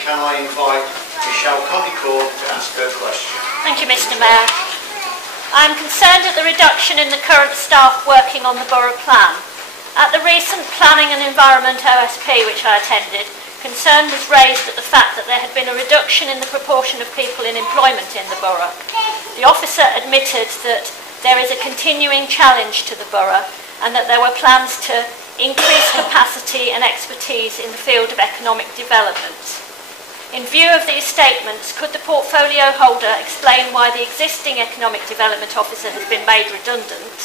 can I invite Michelle Coppicord to ask her question? Thank you, Mr. Mayor. I am concerned at the reduction in the current staff working on the Borough Plan. At the recent Planning and Environment OSP, which I attended, concern was raised at the fact that there had been a reduction in the proportion of people in employment in the borough. The officer admitted that there is a continuing challenge to the borough and that there were plans to increase capacity and expertise in the field of economic development. In view of these statements, could the portfolio holder explain why the existing economic development officer has been made redundant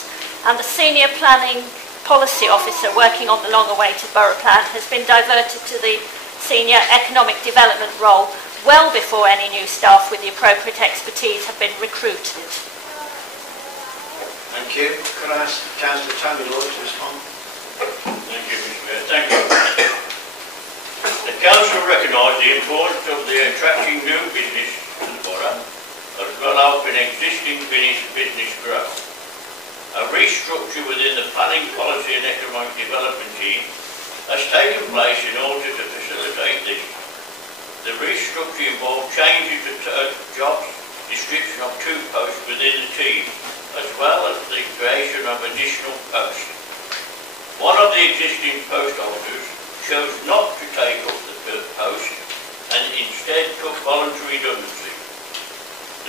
and the senior planning policy officer working on the long-awaited borough plan has been diverted to the senior economic development role well before any new staff with the appropriate expertise have been recruited? Thank you. Could I ask Councillor Tony Lloyd to respond? Thank you, Mr. Mayor. Thank you. The Council recognise the importance of the attracting new business to the borough, as well as helping existing business grow. A restructure within the planning policy and economic development team has taken place in order to facilitate this. The restructure involved changes to job description of 2 posts within the team, as well as the creation of additional posts. One of the existing post holders chose not to take up the post and instead took voluntary redundancy.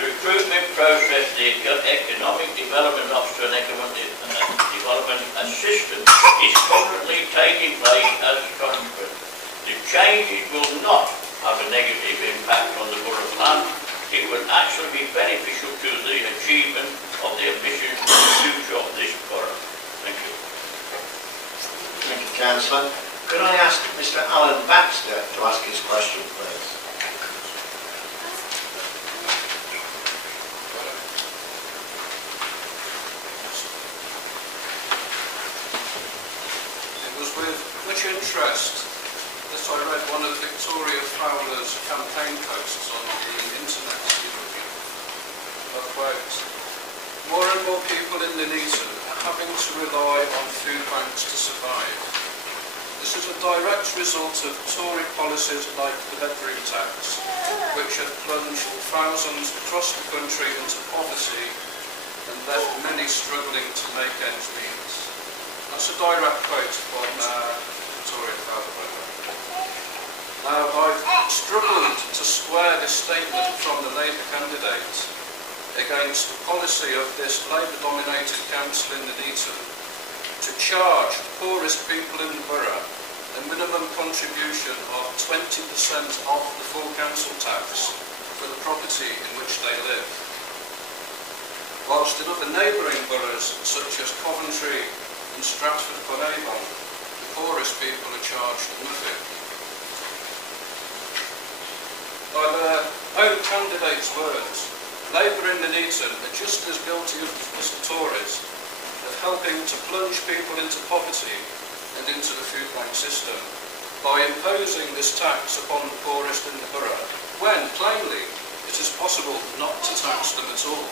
The recruitment process, the Economic Development Officer and Economic Development Assistant is currently taking place as a consequence. The changes will not have a negative impact on the borough plan. It will actually be beneficial to the achievement of the ambition and future of this borough. Thank you. Thank you, Councillor. Could I ask Mr. Alan Baxter to ask his question, please? With much interest that I read one of Victoria Fowler's campaign posts on the internet. I quote, "More and more people in Nuneaton are having to rely on food banks to survive. This is a direct result of Tory policies like the bedroom tax, which have plunged thousands across the country into poverty and left many struggling to make ends meet." That's a direct quote from Victoria Fowler. Now, I've struggled to square this statement from the Labour candidate against the policy of this Labour-dominated council in Nuneaton to charge the poorest people in the borough a minimum contribution of 20% of the full council tax for the property in which they live, whilst in other neighbouring boroughs such as Coventry and Stratford-upon-Avon, the poorest people are charged nothing. By their own candidates' words, Labour in Nuneaton are just as guilty as the Tories of helping to plunge people into poverty and into the food bank system by imposing this tax upon the poorest in the borough, when plainly it is possible not to tax them at all.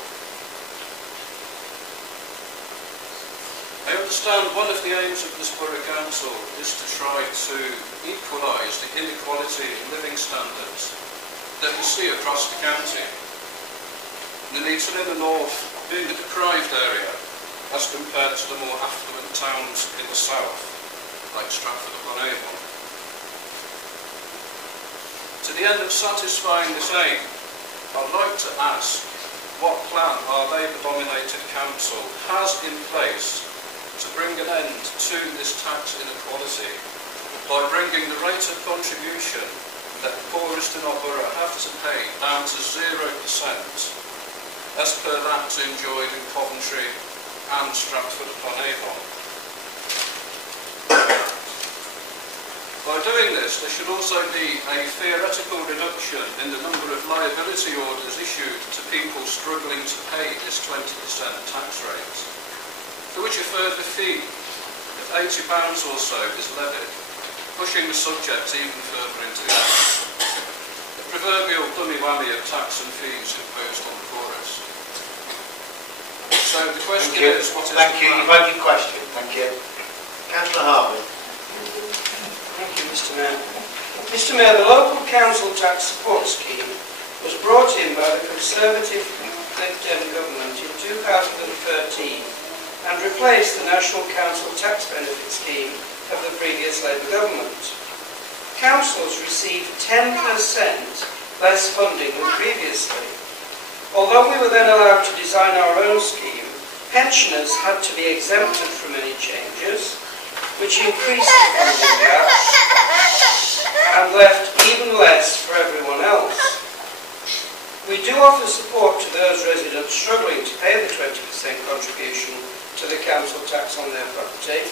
I understand one of the aims of this Borough Council is to try to equalise the inequality in living standards that we see across the county. Nuneaton in the north being a deprived area as compared to the more affluent towns in the south, like Stratford-upon-Avon. To the end of satisfying this aim, I'd like to ask what plan our Labour-dominated council has in place to bring an end to this tax inequality by bringing the rate of contribution that the poorest in our borough have to pay down to 0%, as per that enjoyed in Coventry and Stratford-upon-Avon. By doing this, there should also be a theoretical reduction in the number of liability orders issued to people struggling to pay this 20% tax rate, for which a further fee of £80 or so is levied, pushing the subject even further into the proverbial dummy whammy of tax and fees imposed on the poorest. So the question is, what is the plan? Thank you. You've had your question. Thank you. Councillor Harvey. Thank you, Mr. Mayor. Mr Mayor, the local council tax support scheme was brought in by the Conservative Lib Dem government in 2013 and replaced the National Council Tax Benefit Scheme of the previous Labour government. Councils received 10% less funding than previously. Although we were then allowed to design our own scheme, pensioners had to be exempted from any changes, which increased the funding gap and left even less for everyone else. We do offer support to those residents struggling to pay the 20% contribution to the council tax on their property,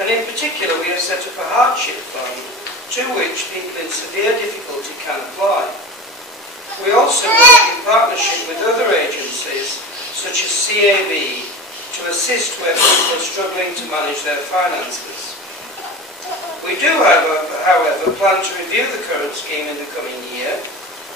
and in particular we have set up a hardship fund to which people in severe difficulty can apply. We also work in partnership with other agencies such as CAB to assist where people are struggling to manage their finances. We do, however, plan to review the current scheme in the coming year,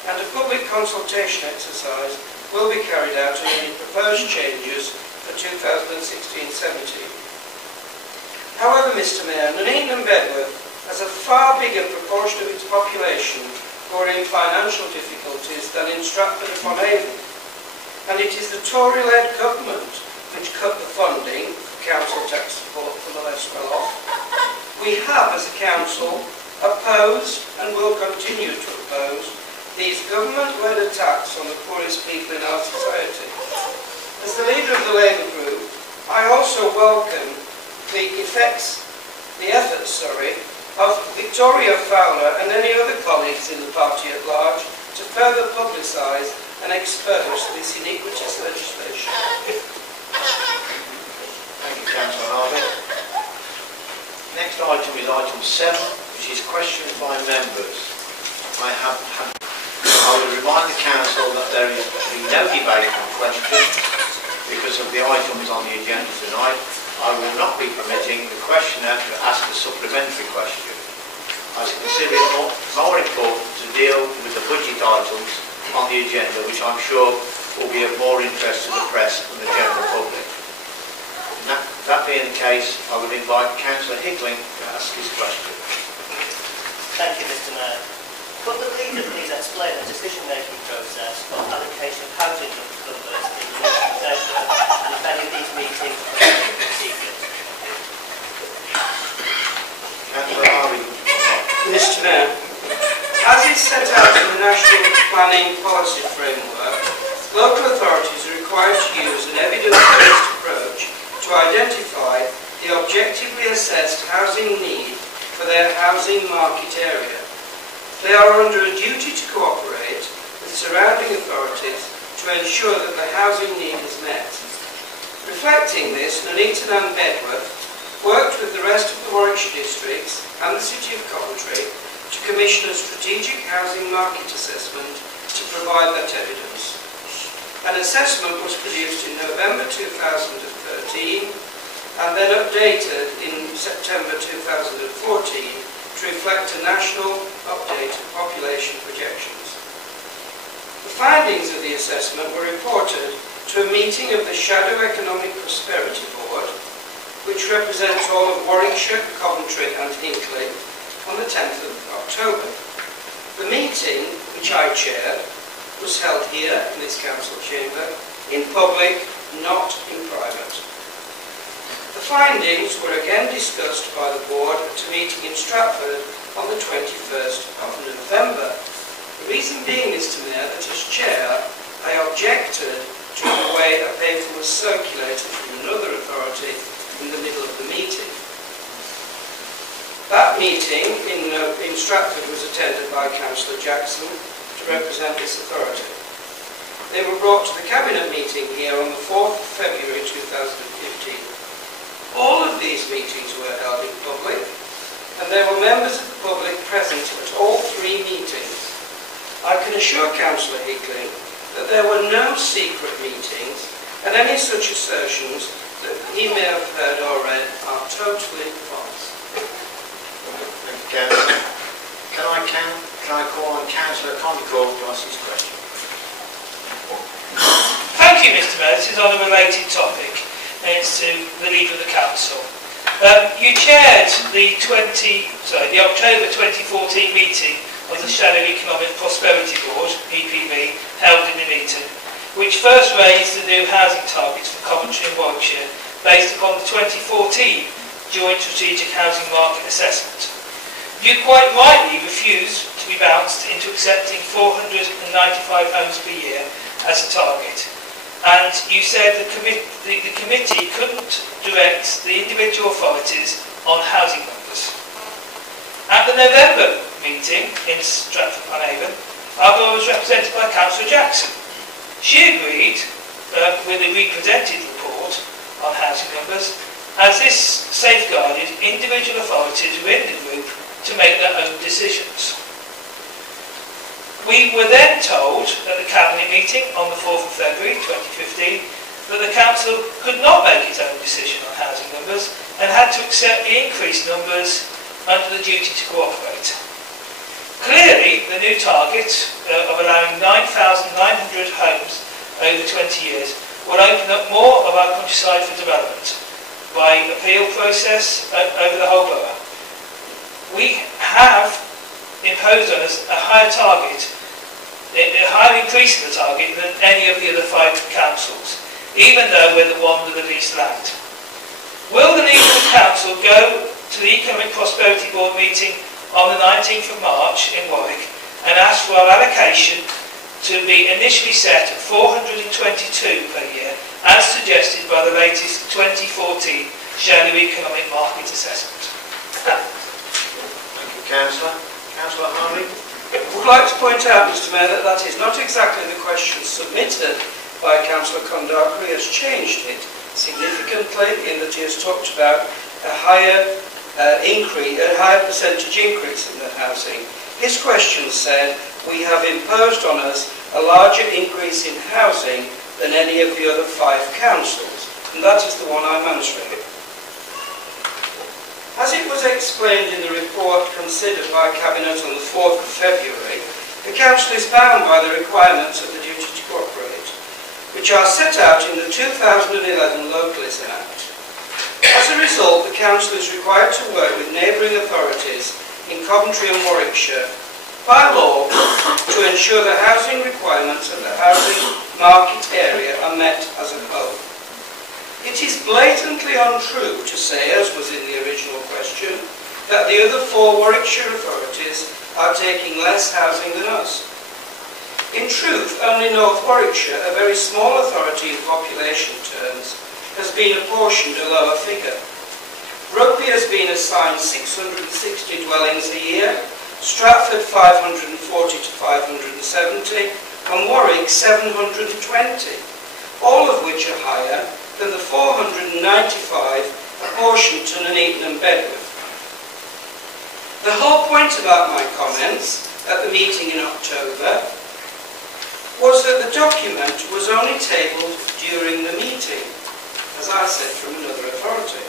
and a public consultation exercise will be carried out on any proposed changes for 2016-17. However, Mr Mayor, Nuneaton and Bedworth has a far bigger proportion of its population who are in financial difficulties than in Stratford-upon-Avon, and it is the Tory-led government which cut the funding for council tax support for the less well-off. We have, as a council, opposed and will continue to oppose these government-led attacks on the poorest people in our society. As the leader of the Labour group, I also welcome the efforts of Victoria Fowler and any other colleagues in the party at large to further publicise and expose this iniquitous legislation. Thank you, Councillor Harvey. Next item is item 7, which is questions by members. I will remind the Council that there is no debate on questions because of the items on the agenda tonight. I will not be permitting the questioner to ask a supplementary question. I consider it more important to deal with the budget items on the agenda, which I'm sure will be of more interest to the press and the general public. That being the case, I would invite Councillor Hickling to ask his question. Thank you, Mr Mayor. Could the leader please explain the decision-making process for allocation of housing numbers in the Nuneaton Bedworth, and if any of these meetings are secret? Councillor Harvey. Mr Mayor, as is set out in the National Planning Policy Framework, local authorities are required to use an evidence-based approach to identify the objectively assessed housing need for their housing market area. They are under a duty to cooperate with surrounding authorities to ensure that the housing need is met. Reflecting this, Nuneaton and Bedworth worked with the rest of the Warwickshire districts and the City of Coventry to commission a strategic housing market assessment to provide that evidence. An assessment was produced in November 2013 and then updated in September 2014 to reflect a national update of population projections. The findings of the assessment were reported to a meeting of the Shadow Economic Prosperity Board, which represents all of Warwickshire, Coventry and Hinckley, on the 10th of October. The meeting, which I chaired, was held here in this council chamber, in public, not in private. The findings were again discussed by the board at a meeting in Stratford on the 21st of November. The reason being, Mr Mayor, that as chair, I objected to the way a paper was circulated from another authority in the middle of the meeting. That meeting in Stratford was attended by Councillor Jackson to represent this authority. They were brought to the Cabinet meeting here on the 4th of February 2015. All of these meetings were held in public, and there were members of the public present at all 3 meetings. I can assure Councillor Hickling that there were no secret meetings, and any such assertions that he may have heard or read are totally false. Thank you, Councillor. Can I call on Councillor Condicorn to ask his question? Thank you, Mr Mayor. This is on a related topic. It's to the Leader of the Council. You chaired the October 2014 meeting of the Shadow Economic Prosperity Board, EPB, held in Nuneaton, which first raised the new housing targets for Coventry and Warwickshire based upon the 2014 Joint Strategic Housing Market Assessment. You quite rightly refused to be bounced into accepting 495 homes per year as a target, and you said the committee couldn't direct the individual authorities on housing numbers. At the November meeting in Stratford-upon-Avon, our borough was represented by Councillor Jackson. She agreed with the represented report on housing numbers, as this safeguarded individual authorities within the group to make their own decisions. We were then told at the Cabinet meeting on the 4th of February 2015 that the Council could not make its own decision on housing numbers and had to accept the increased numbers under the duty to cooperate. Clearly, the new target of allowing 9,900 homes over 20 years will open up more of our countryside for development by appeal process over the whole borough. We have imposed on us a higher target, a higher increase in the target than any of the other 5 councils, even though we're the one with the least land. Will the Nuneaton Council go to the Economic Prosperity Board meeting on the 19th of March in Warwick and ask for our allocation to be initially set at 422 per year, as suggested by the latest 2014 Shadow Economic Market Assessment? Thank you, Councillor. Councillor Harley. I would like to point out, Mr Mayor, that that is not exactly the question submitted by Councillor Condoc, who has changed it significantly in that he has talked about a higher percentage increase in the housing. His question said, we have imposed on us a larger increase in housing than any of the other 5 councils, and that is the one I'm answering. As it was explained in the report considered by Cabinet on the 4th of February, the Council is bound by the requirements of the duty to cooperate, which are set out in the 2011 Localism Act. As a result, the Council is required to work with neighbouring authorities in Coventry and Warwickshire by law to ensure the housing requirements of the housing market area are met as a whole. It is blatantly untrue to say, as was in the original question, that the other 4 Warwickshire authorities are taking less housing than us. In truth, only North Warwickshire, a very small authority in population terms, has been apportioned a lower figure. Rugby has been assigned 660 dwellings a year, Stratford 540 to 570, and Warwick 720, all of which are higher than the 495 apportioned to Nuneaton and Bedworth. The whole point about my comments at the meeting in October was that the document was only tabled during the meeting, as I said, from another authority,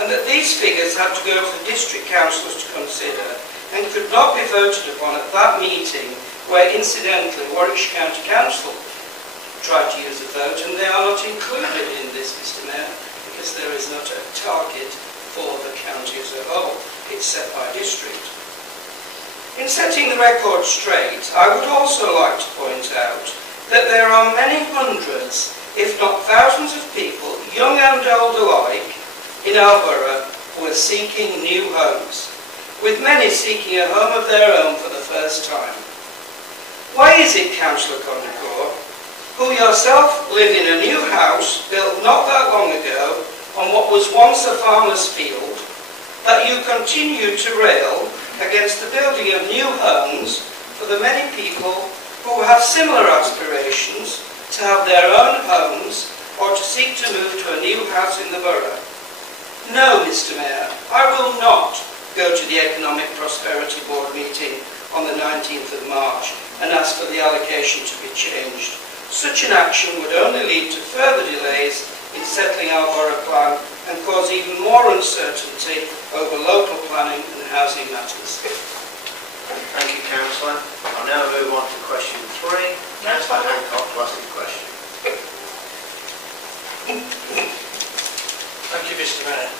and that these figures had to go to the district councillors to consider and could not be voted upon at that meeting, where incidentally Warwickshire County Council tried to use a vote, and they are not included in this, Mr Mayor, because there is not a target for the county as a whole. It's set by district. In setting the record straight, I would also like to point out that there are many hundreds, if not thousands of people, young and old alike, in our borough who are seeking new homes, with many seeking a home of their own for the first time. Why is it, Councillor Condicourt, who yourself live in a new house built not that long ago on what was once a farmer's field, that you continue to rail against the building of new homes for the many people who have similar aspirations to have their own homes or to seek to move to a new house in the borough? No, Mr Mayor, I will not go to the Economic Prosperity Board meeting on the 19th of March and ask for the allocation to be changed. Such an action would only lead to further delays in settling our borough plan and cause even more uncertainty over local planning and housing matters. Thank you, Councillor. I'll now move on to question 3. Councillor Hancock to ask the question. Thank you, Mr Mayor.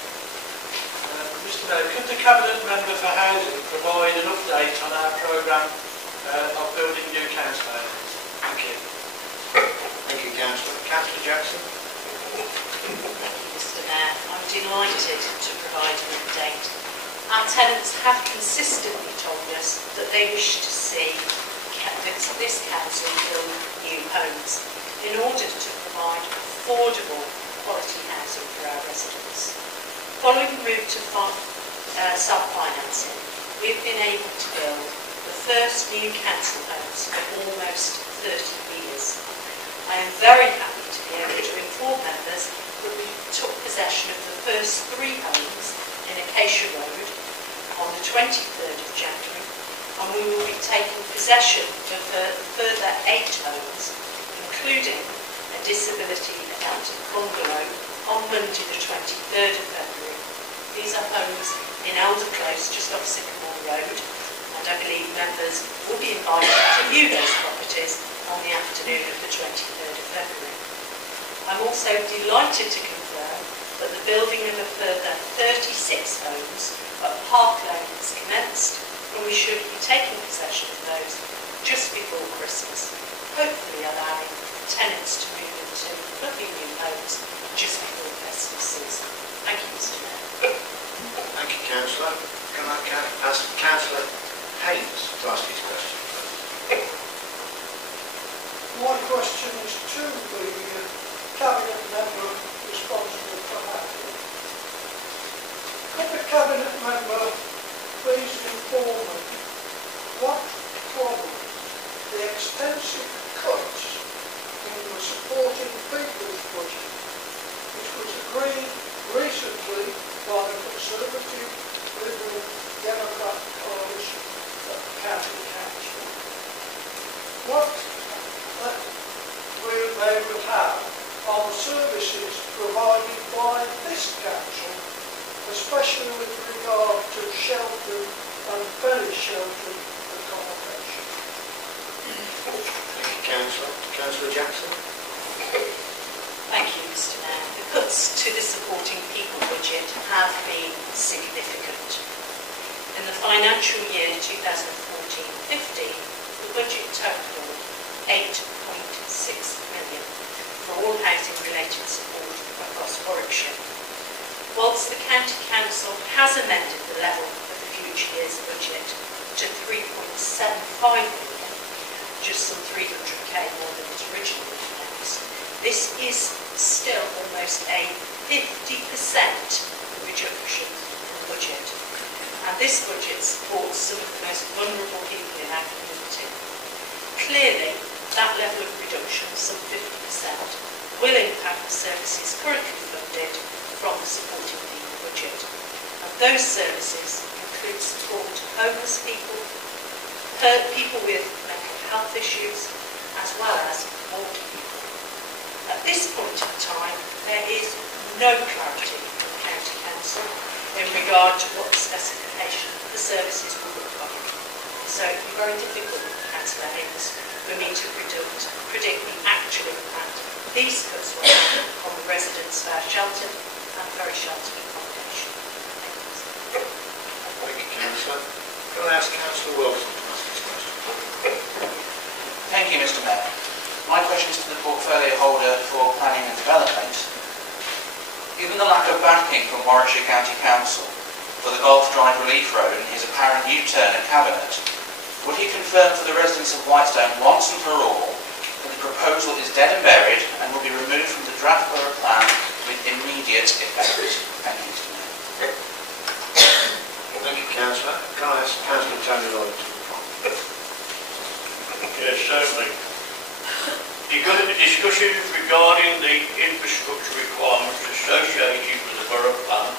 Could the Cabinet Member for Housing provide an update on our programme of building new council houses? Thank you. Thank you, Councillor. Councillor Jackson. Mr Mayor, I'm delighted to provide an update. Our tenants have consistently told us that they wish to see this council build new homes in order to provide affordable quality housing for our residents. Following the route to self-financing, we've been able to build the first new council homes for almost 30 years. I am very happy to be able to inform members that we took possession of the first 3 homes in Acacia Road on the 23rd of January, and we will be taking possession of a further 8 homes, including a disability adapted bungalow on Monday the 23rd of February. These are homes in Elder Close, just off Sycamore Road, and I believe members will be invited to view those properties on the afternoon of the 23rd of February. I'm also delighted to confirm that the building of a further 36 homes at Park Lane has commenced, and we should be taking possession of those just before Christmas, hopefully allowing tenants to move into lovely new homes just before the festive season. Thank you, Mr Mayor. Thank you, Councillor. Can I ask Councillor Haynes to ask his question? My question is to the Cabinet Member responsible for housing. Could the Cabinet Member please inform me what problem the extensive cuts in the supporting people's budget, which was agreed recently by the Conservative Liberal Democrat coalition at the County Council, what they will have on the services provided by this council, especially with regard to sheltered and very sheltered accommodation. Thank you, Councillor. Councillor Jackson. Thank you, Mr Mayor. The cuts to the supporting people budget have been significant. In the financial year 2014-15, the budget totaled £8.6 million for all housing related support across Warwickshire. Whilst the County Council has amended the level of the future year's budget to £3.75 million, just some 300k more than was originally announced, this is still almost a 50% reduction in the budget. And this budget supports some of the most vulnerable people in our community. Clearly, that level of reduction, some 50%, will impact the services currently funded from the supporting people budget. And those services include support to homeless people, people with mental health issues, as well as older people. At this point in time, there is no clarity from the County Council in regard to what the specification of the services will look like. So it will be very difficult, Councillor Haynes, for me to predict the actual impact these cuts will have on the residents of our sheltered and very sheltered accommodation. Thank you, Councillor. Can I ask Councillor Wilson to ask this question? Thank you, Mr Mayor. My question is to the portfolio holder for planning and development. Given the lack of backing from Warwickshire County Council for the Golf Drive Relief Road and his apparent U-turn at Cabinet, would he confirm for the residents of Whitestone once and for all that the proposal is dead and buried and will be removed from the draft borough plan with immediate effect? Thank you, Mr Mayor. Thank you, Councillor. Can I ask Councillor Tony Lloyd to respond? Yes, certainly. Discussions regarding the infrastructure requirements associated with the borough plan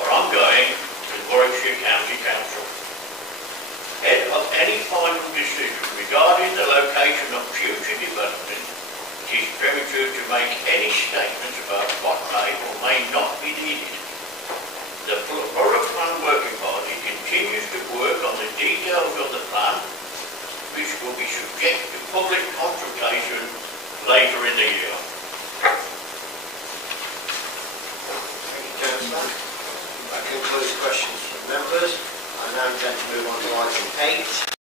are ongoing with Warwickshire County Council. Ahead of any final decision regarding the location of future development, it is premature to make any statements about what may or may not be needed. The Borough Plan Working Party continues to work on the details of the plan, which will be subject to public consultation later in the year. Thank you, Councillor. I'm going to move on to item 8.